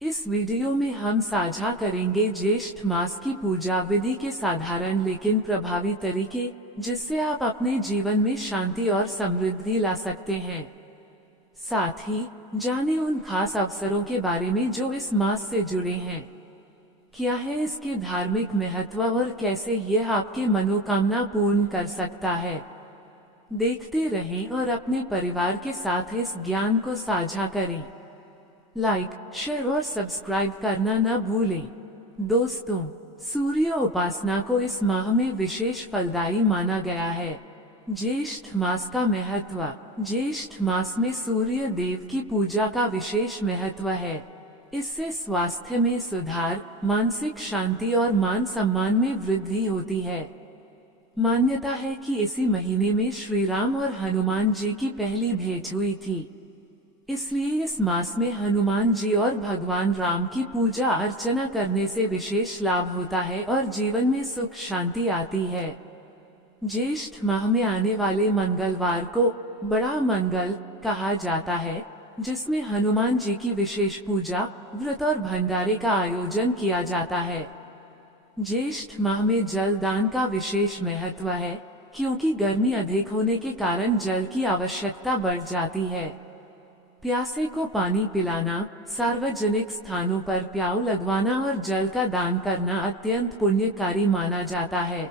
इस वीडियो में हम साझा करेंगे ज्येष्ठ मास की पूजा विधि के साधारण लेकिन प्रभावी तरीके, जिससे आप अपने जीवन में शांति और समृद्धि ला सकते हैं। साथ ही जाने उन खास अवसरों के बारे में जो इस मास से जुड़े हैं। क्या है इसके धार्मिक महत्व और कैसे यह आपके मनोकामना पूर्ण कर सकता है। देखते रहें और अपने परिवार के साथ इस ज्ञान को साझा करें। लाइक, शेयर और सब्सक्राइब करना न भूलें। दोस्तों, सूर्य उपासना को इस माह में विशेष फलदायी माना गया है। ज्येष्ठ मास का महत्व। ज्येष्ठ मास में सूर्य देव की पूजा का विशेष महत्व है। इससे स्वास्थ्य में सुधार, मानसिक शांति और मान सम्मान में वृद्धि होती है। मान्यता है कि इसी महीने में श्री राम और हनुमान जी की पहली भेंट हुई थी। इसलिए इस मास में हनुमान जी और भगवान राम की पूजा अर्चना करने से विशेष लाभ होता है और जीवन में सुख शांति आती है। ज्येष्ठ माह में आने वाले मंगलवार को बड़ा मंगल कहा जाता है, जिसमें हनुमान जी की विशेष पूजा, व्रत और भंडारे का आयोजन किया जाता है। ज्येष्ठ माह में जल दान का विशेष महत्व है, क्योंकि गर्मी अधिक होने के कारण जल की आवश्यकता बढ़ जाती है। प्यासे को पानी पिलाना, सार्वजनिक स्थानों पर प्याऊ लगवाना और जल का दान करना अत्यंत पुण्यकारी माना जाता है।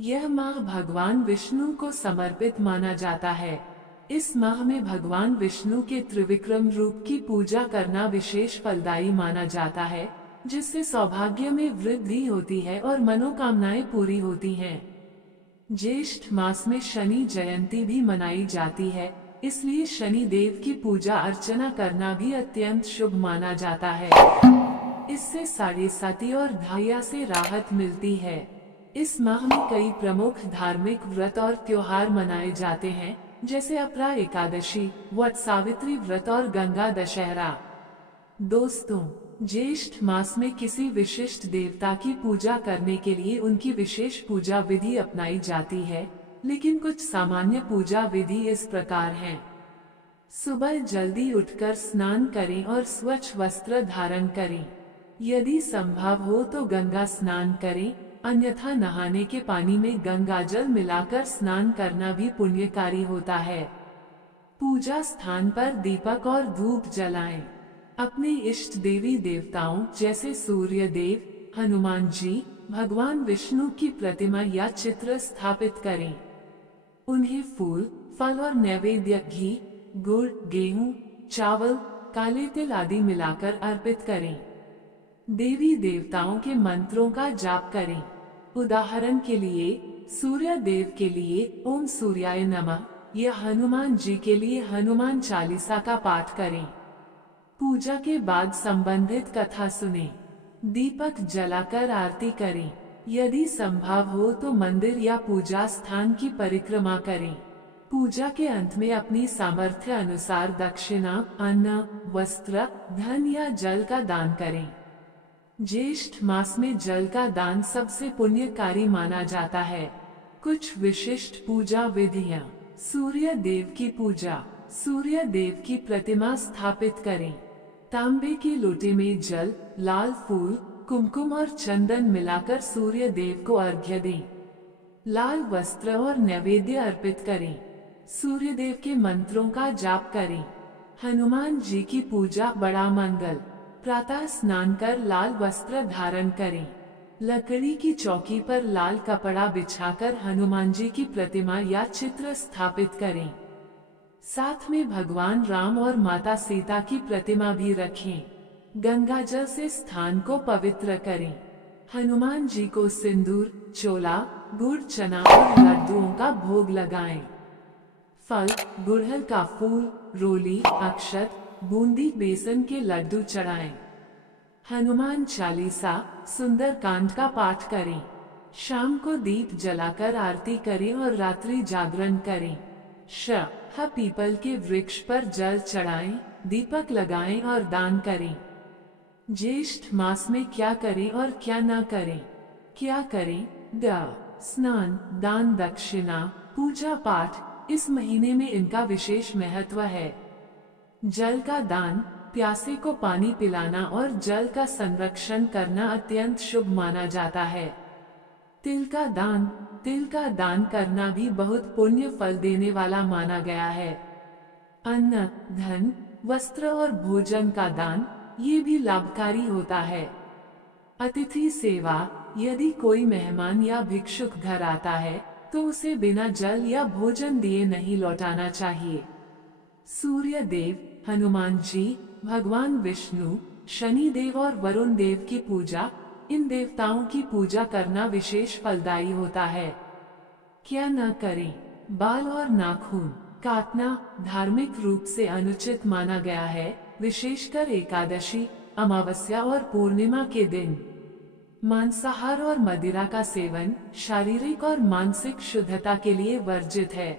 यह माह भगवान विष्णु को समर्पित माना जाता है। इस माह में भगवान विष्णु के त्रिविक्रम रूप की पूजा करना विशेष फलदायी माना जाता है, जिससे सौभाग्य में वृद्धि होती है और मनोकामनाएं पूरी होती हैं। ज्येष्ठ मास में शनि जयंती भी मनाई जाती है, इसलिए शनि देव की पूजा अर्चना करना भी अत्यंत शुभ माना जाता है। इससे साढ़ेसाती और ढाइया से राहत मिलती है। इस माह में कई प्रमुख धार्मिक व्रत और त्योहार मनाए जाते हैं, जैसे अपरा एकादशी, वट सावित्री व्रत और गंगा दशहरा। दोस्तों, ज्येष्ठ मास में किसी विशिष्ट देवता की पूजा करने के लिए उनकी विशेष पूजा विधि अपनाई जाती है, लेकिन कुछ सामान्य पूजा विधि इस प्रकार हैं। सुबह जल्दी उठकर स्नान करें और स्वच्छ वस्त्र धारण करें। यदि संभव हो तो गंगा स्नान करें, अन्यथा नहाने के पानी में गंगा जल मिलाकर स्नान करना भी पुण्यकारी होता है। पूजा स्थान पर दीपक और धूप जलाएं। अपने इष्ट देवी देवताओं जैसे सूर्य देव, हनुमान जी, भगवान विष्णु की प्रतिमा या चित्र स्थापित करें। उन्हें फूल, फल और नैवेद्य घी, गुड़, गेहूं, चावल, काले तिल आदि मिलाकर अर्पित करें। देवी देवताओं के मंत्रों का जाप करें। उदाहरण के लिए, सूर्य देव के लिए ओम सूर्याय नमः या हनुमान जी के लिए हनुमान चालीसा का पाठ करें। पूजा के बाद संबंधित कथा सुनें। दीपक जलाकर आरती करें। यदि संभव हो तो मंदिर या पूजा स्थान की परिक्रमा करें। पूजा के अंत में अपनी सामर्थ्य अनुसार दक्षिणा, अन्न, वस्त्र, धन या जल का दान करें। ज्येष्ठ मास में जल का दान सबसे पुण्यकारी माना जाता है। कुछ विशिष्ट पूजा विधियां। सूर्य देव की पूजा। सूर्य देव की प्रतिमा स्थापित करें। तांबे के लोटे में जल, लाल फूल, कुमकुम और चंदन मिलाकर सूर्य देव को अर्घ्य दें। लाल वस्त्र और नैवेद्य अर्पित करें। सूर्य देव के मंत्रों का जाप करें। हनुमान जी की पूजा बड़ा मंगल। प्रातः स्नान कर लाल वस्त्र धारण करें। लकड़ी की चौकी पर लाल कपड़ा बिछाकर हनुमान जी की प्रतिमा या चित्र स्थापित करें। साथ में भगवान राम और माता सीता की प्रतिमा भी रखें। गंगा जल से स्थान को पवित्र करें। हनुमान जी को सिंदूर, चोला, गुड़, चना और लड्डुओं का भोग लगाएं। फल, गुड़हल का फूल, रोली, अक्षत, बूंदी, बेसन के लड्डू चढ़ाएं। हनुमान चालीसा, सुंदर कांड का पाठ करें। शाम को दीप जलाकर आरती करें और रात्रि जागरण करें। पीपल के वृक्ष पर जल चढ़ाएं, दीपक लगाएं और दान करें। ज्येष्ठ मास में क्या करें और क्या न करें। क्या करें? स्नान, दान, दक्षिणा, पूजा पाठ। इस महीने में इनका विशेष महत्व है। जल का दान। प्यासे को पानी पिलाना और जल का संरक्षण करना अत्यंत शुभ माना जाता है। तिल का दान करना भी बहुत पुण्य फल देने वाला माना गया है। अन्न, धन, वस्त्र और भोजन का दान ये भी लाभकारी होता है। अतिथि सेवा, यदि कोई मेहमान या भिक्षुक घर आता है तो उसे बिना जल या भोजन दिए नहीं लौटाना चाहिए। सूर्य देव, हनुमान जी, भगवान विष्णु, शनि देव और वरुण देव की पूजा, इन देवताओं की पूजा करना विशेष फलदायी होता है। क्या न करें? बाल और नाखून काटना धार्मिक रूप से अनुचित माना गया है, विशेषकर एकादशी, अमावस्या और पूर्णिमा के दिन। मांसाहार और मदिरा का सेवन शारीरिक और मानसिक शुद्धता के लिए वर्जित है।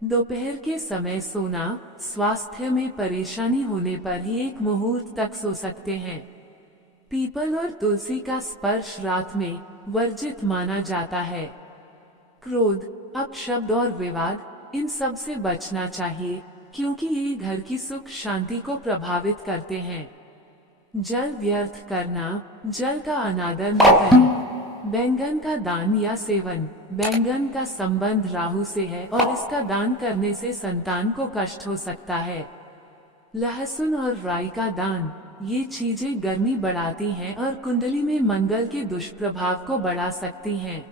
दोपहर के समय सोना, स्वास्थ्य में परेशानी होने पर ही एक मुहूर्त तक सो सकते हैं। पीपल और तुलसी का स्पर्श रात में वर्जित माना जाता है। क्रोध, अपशब्द और विवाद, इन सब से बचना चाहिए क्योंकि ये घर की सुख शांति को प्रभावित करते हैं। जल व्यर्थ करना, जल का अनादर न करें। बैंगन का दान या सेवन, बैंगन का संबंध राहु से है और इसका दान करने से संतान को कष्ट हो सकता है। लहसुन और राई का दान, ये चीजें गर्मी बढ़ाती हैं और कुंडली में मंगल के दुष्प्रभाव को बढ़ा सकती हैं।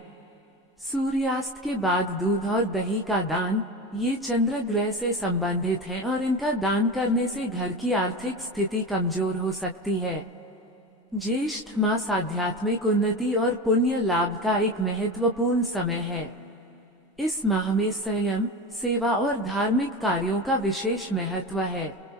सूर्यास्त के बाद दूध और दही का दान, ये चंद्र ग्रह से संबंधित हैं और इनका दान करने से घर की आर्थिक स्थिति कमजोर हो सकती है। ज्येष्ठ मास आध्यात्मिक उन्नति और पुण्य लाभ का एक महत्वपूर्ण समय है। इस माह में संयम, सेवा और धार्मिक कार्यों का विशेष महत्व है।